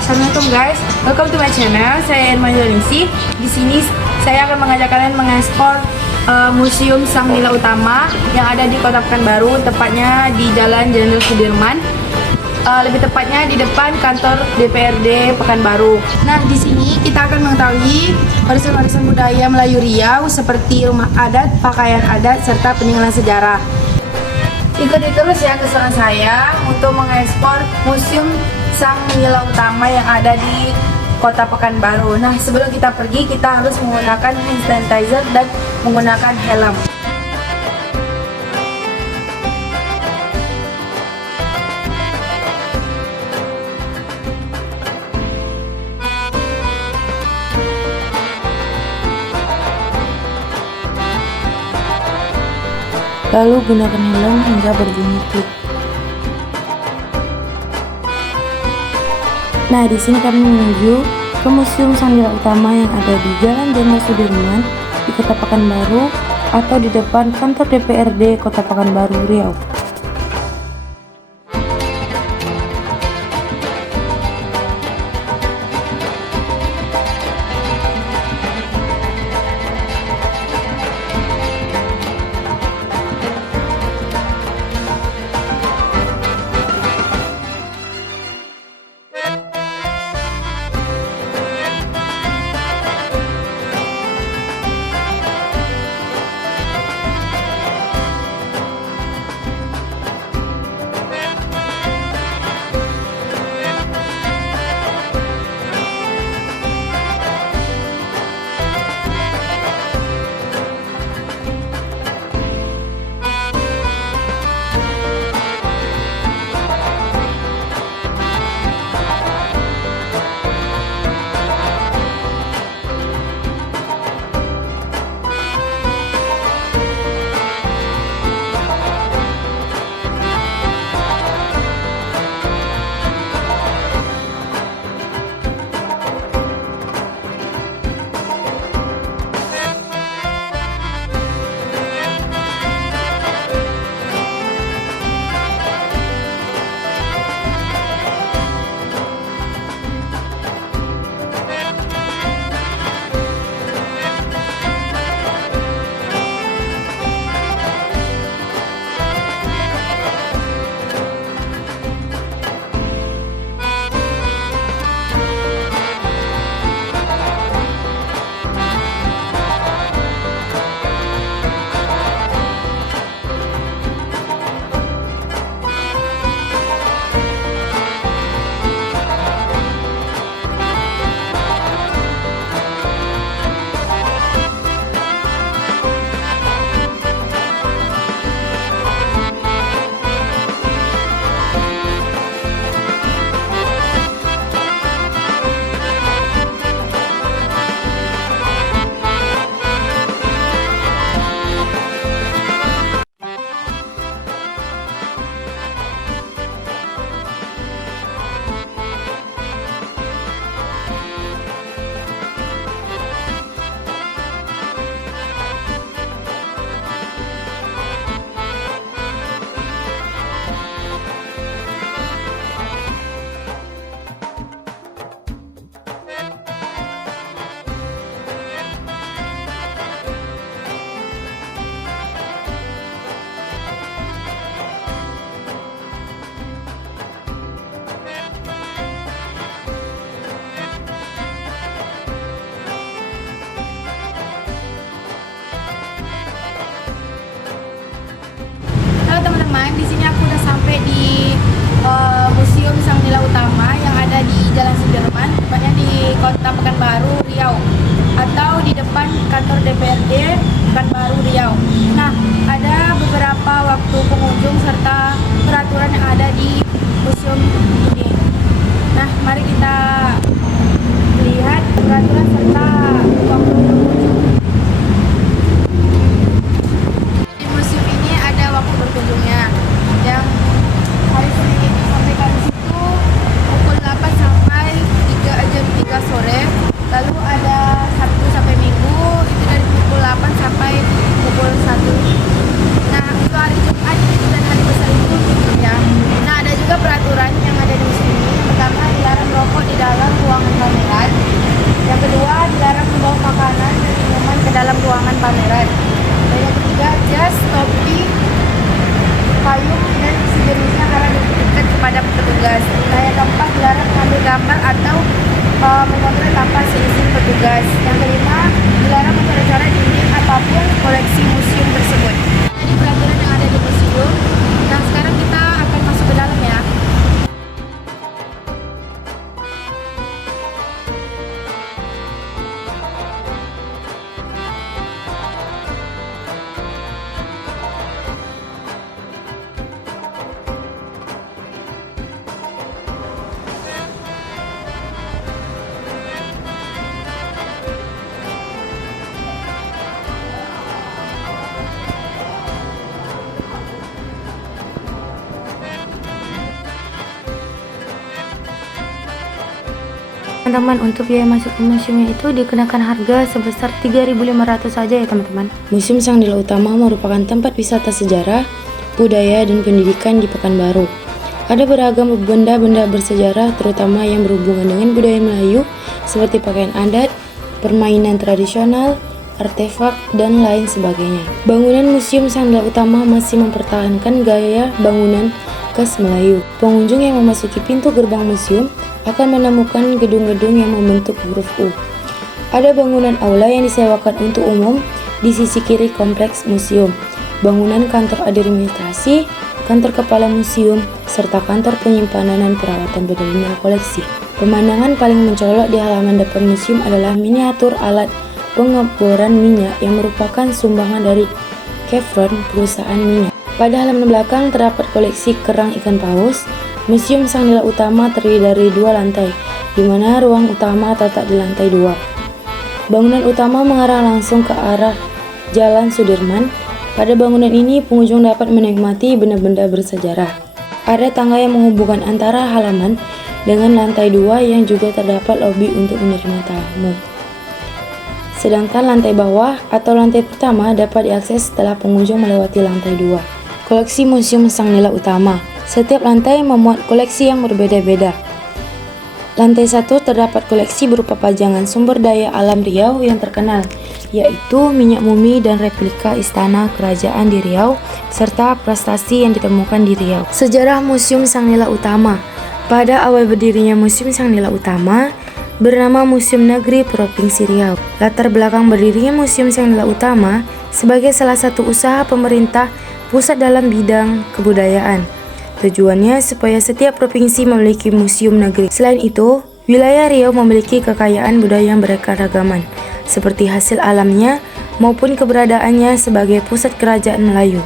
Assalamualaikum guys, welcome to my channel. Saya Irma Joningsih. Di sini saya akan mengajak kalian mengeksplor Museum Sang Nila Utama yang ada di Kota Pekanbaru, tepatnya di Jalan Jenderal Sudirman. Lebih tepatnya di depan kantor DPRD Pekanbaru. Nah, di sini kita akan mengetahui warisan-warisan budaya Melayu Riau seperti rumah adat, pakaian adat, serta peninggalan sejarah. Ikuti terus ya keseruan saya untuk mengeksplor Museum Sang Nila Utama yang ada di Kota Pekanbaru. Nah, sebelum kita pergi, kita harus menggunakan hand sanitizer dan menggunakan helm. Lalu gunakan helm hingga berbunyi klik. Nah, di sini kami menuju ke Museum Sang Nila Utama yang ada di Jalan Jenderal Sudirman di Kota Pekanbaru atau di depan kantor DPRD Kota Pekanbaru, Riau. Teman-teman, di sini aku udah sampai di Museum Sang Nila Utama yang ada di Jalan Sudirman, tepatnya di Kota Pekanbaru, Riau, atau di depan kantor DPRD Pekanbaru, Riau. Nah, ada beberapa waktu pengunjung serta peraturan yang ada di museum ini. Nah, mari kita lihat peraturan serta waktu pengunjung. Berkunjungnya yang hari Senin ini sampai Kamis itu pukul 8 sampai jam 3 sore. Lalu ada Sabtu sampai Minggu itu dari pukul 8 sampai pukul 1 teman-teman, untuk biaya masuk ke museumnya itu dikenakan harga sebesar 3.500 saja ya teman-teman. Museum Sang Nila Utama merupakan tempat wisata sejarah, budaya, dan pendidikan di Pekanbaru. Ada beragam benda-benda bersejarah terutama yang berhubungan dengan budaya Melayu seperti pakaian adat, permainan tradisional, artefak, dan lain sebagainya. Bangunan Museum Sang Nila Utama masih mempertahankan gaya bangunan khas Melayu. Pengunjung yang memasuki pintu gerbang museum akan menemukan gedung-gedung yang membentuk huruf U. Ada bangunan aula yang disewakan untuk umum di sisi kiri kompleks museum, bangunan kantor administrasi, kantor kepala museum, serta kantor penyimpanan dan perawatan benda-benda koleksi. Pemandangan paling mencolok di halaman depan museum adalah miniatur alat pengeboran minyak yang merupakan sumbangan dari Chevron, perusahaan minyak. Pada halaman belakang terdapat koleksi kerang ikan paus. Museum Sang Nila Utama terdiri dari 2 lantai, di mana ruang utama terletak di lantai 2. Bangunan utama mengarah langsung ke arah Jalan Sudirman. Pada bangunan ini, pengunjung dapat menikmati benda-benda bersejarah. Ada tangga yang menghubungkan antara halaman dengan lantai 2 yang juga terdapat lobi untuk menerima tamu. Sedangkan lantai bawah atau lantai pertama dapat diakses setelah pengunjung melewati lantai 2. Koleksi Museum Sang Nila Utama. Setiap lantai memuat koleksi yang berbeda-beda. Lantai 1 terdapat koleksi berupa pajangan sumber daya alam Riau yang terkenal, yaitu minyak mumi dan replika istana kerajaan di Riau, serta prestasi yang ditemukan di Riau. Sejarah Museum Sang Nila Utama. Pada awal berdirinya Museum Sang Nila Utama, bernama Museum Negeri Provinsi Riau. Latar belakang berdirinya Museum Sang Nila Utama sebagai salah satu usaha pemerintah pusat dalam bidang kebudayaan. Tujuannya supaya setiap provinsi memiliki museum negeri. Selain itu, wilayah Riau memiliki kekayaan budaya yang berkeragaman, seperti hasil alamnya maupun keberadaannya sebagai pusat kerajaan Melayu.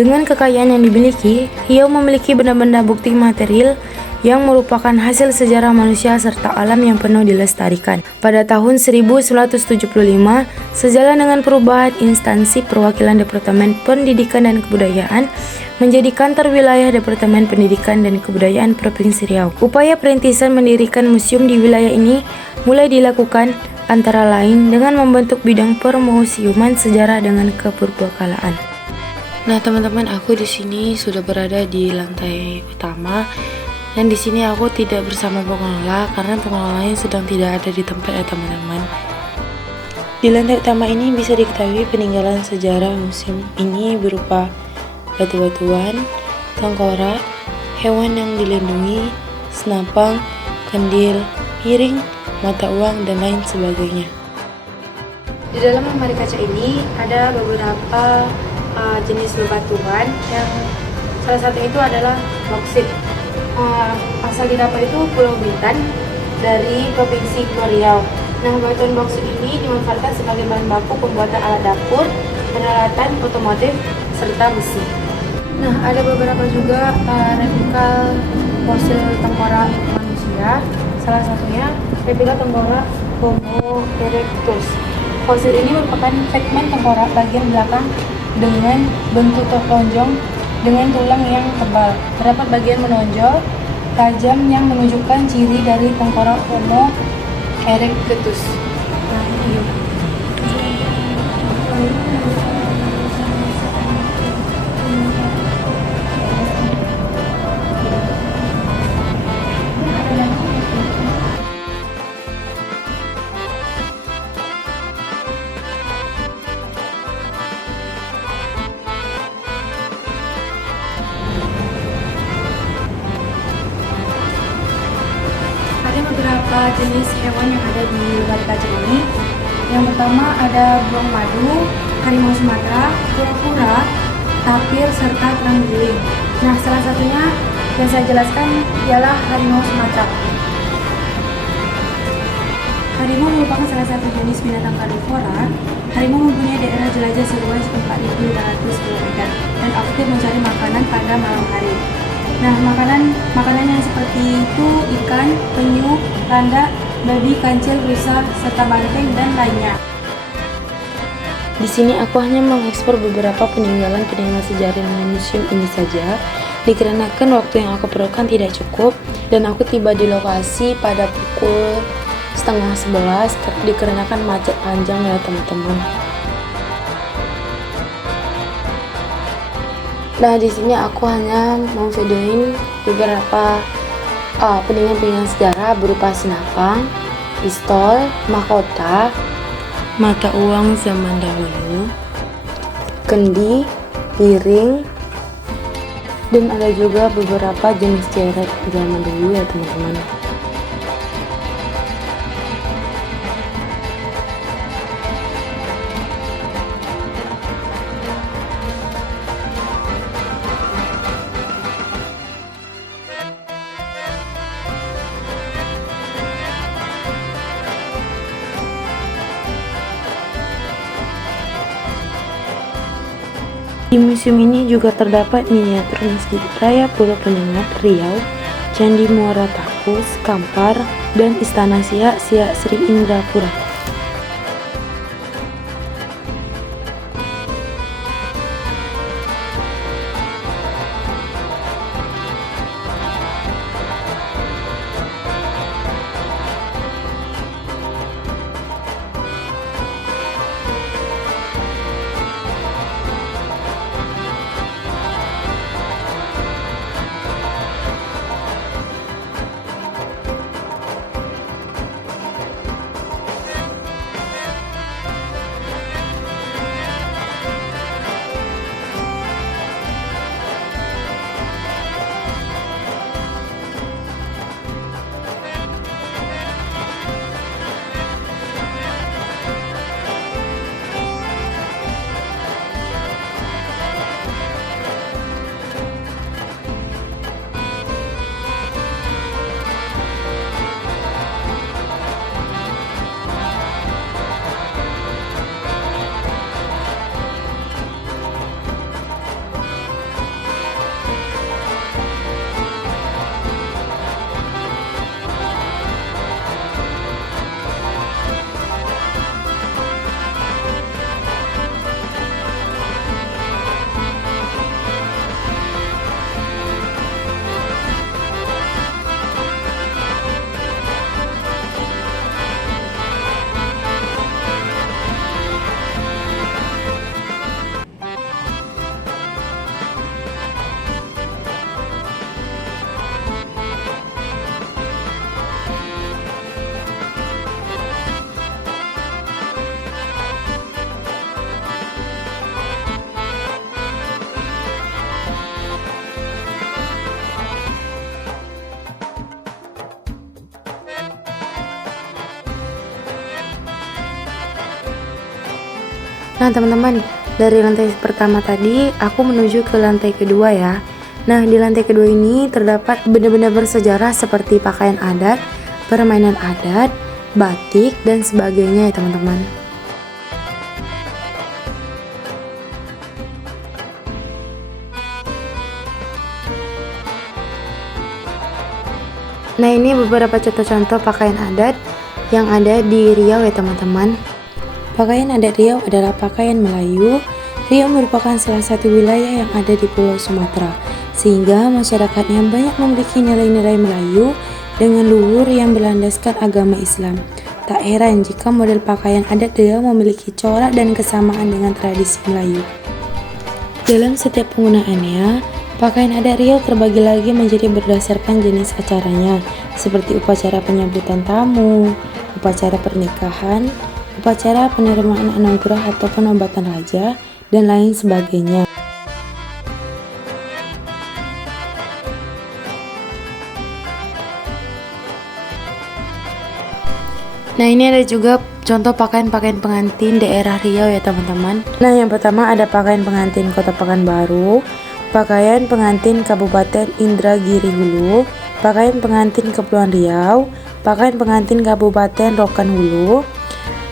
Dengan kekayaan yang dimiliki, Riau memiliki benda-benda bukti material yang merupakan hasil sejarah manusia serta alam yang penuh dilestarikan. Pada tahun 1975, sejalan dengan perubahan instansi perwakilan Departemen Pendidikan dan Kebudayaan menjadi kantor wilayah Departemen Pendidikan dan Kebudayaan Provinsi Riau. Upaya perintisan mendirikan museum di wilayah ini mulai dilakukan antara lain dengan membentuk bidang permusiuman sejarah dengan kepurbakalaan. Nah, teman-teman, aku di sini sudah berada di lantai utama. Dan di sini aku tidak bersama pengelola karena pengelolanya sedang tidak ada di tempat ya teman-teman. Di lantai utama ini bisa diketahui peninggalan sejarah museum ini berupa batu-batuan, tengkorak, hewan yang dilindungi, senapang, kandil, piring, mata uang, dan lain sebagainya. Di dalam lemari kaca ini ada beberapa jenis bebatuan yang salah satu itu adalah boksit. Asal didapat itu Pulau Bintan dari Provinsi Riau. Nah, batuan boksit ini dimanfaatkan sebagai bahan baku pembuatan alat dapur, peralatan otomotif, serta besi. Nah, ada beberapa juga replika fosil tengkorak manusia. Salah satunya replika tengkorak Homo erectus. Fosil ini merupakan segmen tengkorak bagian belakang dengan bentuk lonjong dengan tulang yang tebal. Terdapat bagian menonjol, tajam yang menunjukkan ciri dari tengkorak Homo erectus. Nah, ini dia. Ada beberapa jenis hewan yang ada di lemari kaca ini. Yang pertama ada beruang madu, harimau Sumatera, kura-kura, tapir, serta kerang guling. Nah, salah satunya yang saya jelaskan ialah harimau Sumatera. Harimau merupakan salah satu jenis binatang karnivora. Harimau mempunyai daerah jelajah seluas 4.500 km dan aktif mencari makanan pada malam hari. Nah, makanannya seperti itu ikan, penyu, landak, babi, kancil, rusa, serta banteng dan lainnya. Di sini aku hanya mengekspor beberapa peninggalan sejarah di museum ini saja. dikarenakan waktu yang aku perlukan tidak cukup dan aku tiba di lokasi pada pukul setengah 11 dikarenakan macet panjang ya teman-teman. Nah, di sini aku hanya mau videoin beberapa peninggalan sejarah berupa sinapang, pistol, mahkota, mata uang zaman dahulu, kendi, piring, dan ada juga beberapa jenis ceret zaman dulu ya teman-teman. Di museum ini juga terdapat miniatur Masjid Raya Pulau Penyengat Riau, Candi Muara Takus, Kampar, dan Istana Siak Sri Indrapura. Nah teman-teman, dari lantai pertama tadi aku menuju ke lantai kedua ya. Nah di lantai kedua ini terdapat benda-benda bersejarah seperti pakaian adat, permainan adat, batik, dan sebagainya ya teman-teman. Nah ini beberapa contoh-contoh pakaian adat yang ada di Riau ya teman-teman. Pakaian adat Riau adalah pakaian Melayu. Riau merupakan salah satu wilayah yang ada di Pulau Sumatera, sehingga masyarakatnya banyak memiliki nilai-nilai Melayu dengan luhur yang berlandaskan agama Islam. Tak heran jika model pakaian adat Riau memiliki corak dan kesamaan dengan tradisi Melayu. Dalam setiap penggunaannya, pakaian adat Riau terbagi lagi menjadi berdasarkan jenis acaranya, seperti upacara penyambutan tamu, upacara pernikahan, upacara penerimaan anugerah atau penobatan raja, dan lain sebagainya. Nah ini ada juga contoh pakaian-pakaian pengantin daerah Riau ya teman-teman. Nah yang pertama ada pakaian pengantin Kota Pekanbaru, pakaian pengantin Kabupaten Indragiri Hulu, pakaian pengantin Kepulauan Riau, pakaian pengantin Kabupaten Rokan Hulu,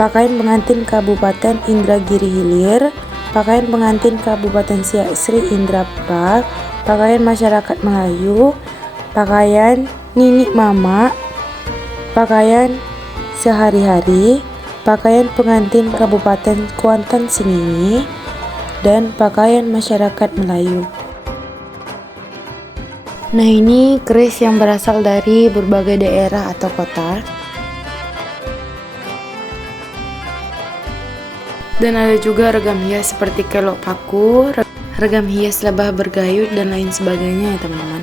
pakaian pengantin Kabupaten Indragiri Hilir, pakaian pengantin Kabupaten Siak Sri Indrapura, pakaian masyarakat Melayu, pakaian Nini Mama, pakaian sehari-hari, pakaian pengantin Kabupaten Kuantan Sengingi, dan pakaian masyarakat Melayu. Nah, ini keris yang berasal dari berbagai daerah atau kota. Dan ada juga ragam hias seperti kelok paku, ragam hias lebah bergayut, dan lain sebagainya ya teman-teman.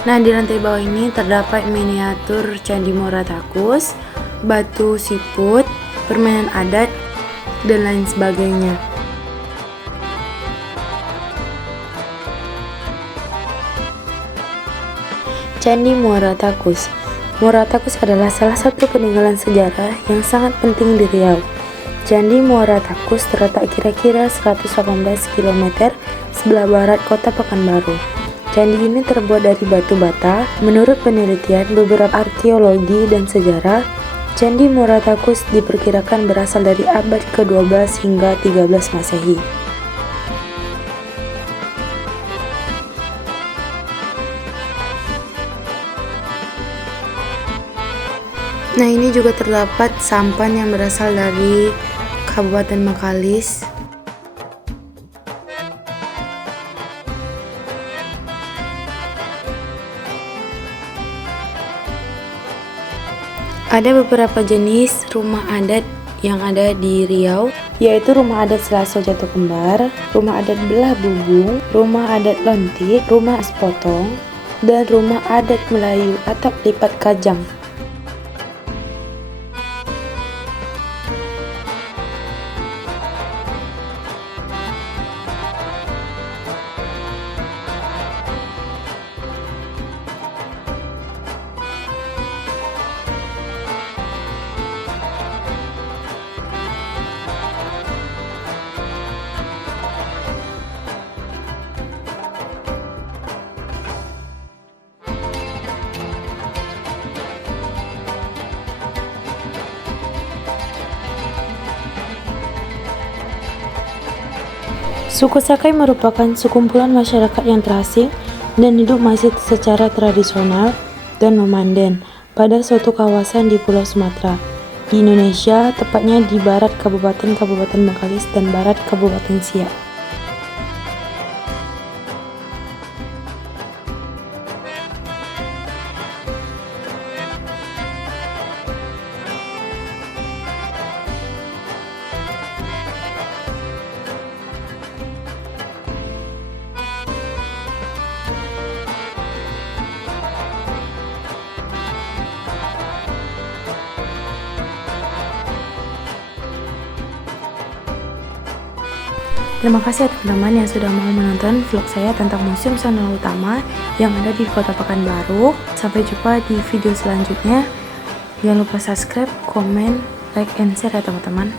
Nah, di lantai bawah ini terdapat miniatur Candi Muara Takus, batu siput, permainan adat, dan lain sebagainya. Candi Muara Takus. Muara Takus adalah salah satu peninggalan sejarah yang sangat penting di Riau. Candi Muara Takus terletak kira-kira 118 km sebelah barat kota Pekanbaru. Candi ini terbuat dari batu bata. Menurut penelitian beberapa arkeologi dan sejarah, Candi Muara Takus diperkirakan berasal dari abad ke-12 hingga 13 Masehi. Nah, ini juga terdapat sampan yang berasal dari Kabupaten Bengkalis. Ada beberapa jenis rumah adat yang ada di Riau, yaitu rumah adat Selaso Jatuh Kembar, rumah adat Belah Bubung, rumah adat Lontik, rumah Sepotong, dan rumah adat Melayu atap lipat Kajang. Suku Sakai merupakan sekumpulan masyarakat yang terasing dan hidup masih secara tradisional dan nomaden pada suatu kawasan di Pulau Sumatera, di Indonesia, tepatnya di barat Kabupaten Bengkalis dan barat Kabupaten Siak. Terima kasih ya teman-teman yang sudah mau menonton vlog saya tentang Museum Sandal Utama yang ada di Kota Pekanbaru. Sampai jumpa di video selanjutnya. Jangan lupa subscribe, komen, like, and share ya teman-teman.